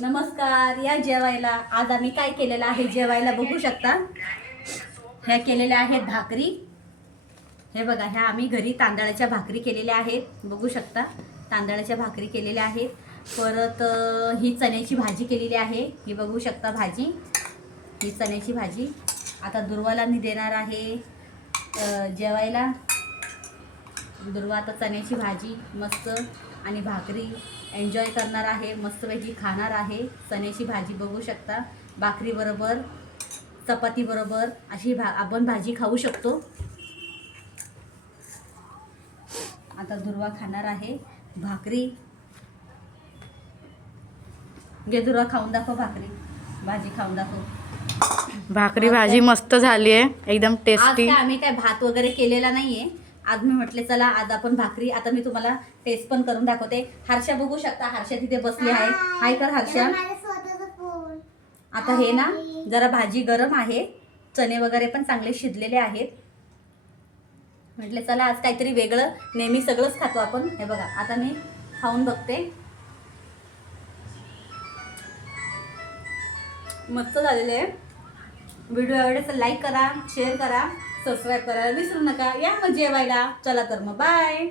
नमस्कार, या जेवायला. आज आम्ही काय केलेलं आहे जेवायला बघू शकता. ह्या केलेल्या आहेत भाकरी. हे बघा, ह्या आम्ही घरी तांदळाच्या भाकरी केलेल्या आहेत. बघू शकता, तांदळाच्या भाकरी केलेल्या आहेत. परत ही चण्याची भाजी केलेली आहे. ही बघू शकता भाजी, ही चण्याची भाजी. आता दुर्वाला मी देणार आहे जेवायला. दुर्वा आता चण्याची भाजी मस्त आणि भाकरी एन्जॉय करणार आहे, मस्तपैकी खाणार आहे. चण्याची भाजी बघू शकता, भाकरी बरोबर, चपाती बरोबर अशी आपण भाजी खाऊ शकतो. आता दुर्वा खाणार आहे भाकरी. घे दुर्वा, खाऊन दाखव भाकरी, भाजी खाऊन दाखव. भाकरी भाजी मस्त झाली आहे, एकदम आज टेस्टी. काय आम्ही काय भात वगैरे केलेला नाहीये. आज मी म्हटले चला आज आपण भाकरी. आता मी तुम्हाला टेस्ट पण करून दाखवते. हर्षा बघू शकता, हर्षा तिथे बसली आहे. हाय कर हर्षा. आता हे ना जरा भाजी गरम आहे, चणे वगैरे पण चांगले शिजलेले आहेत. म्हटले चला आज काहीतरी वेगळं, नेहमी सगळंच खातो आपण. हे बघा, आता मी खाऊन बघते. मस्त झालेले आहे. व्हिडिओ आवडल्यास लाईक करा, शेअर करा, सबस्क्राईब करायला विसरू नका. या मग जेवायला. चला तर मग बाय.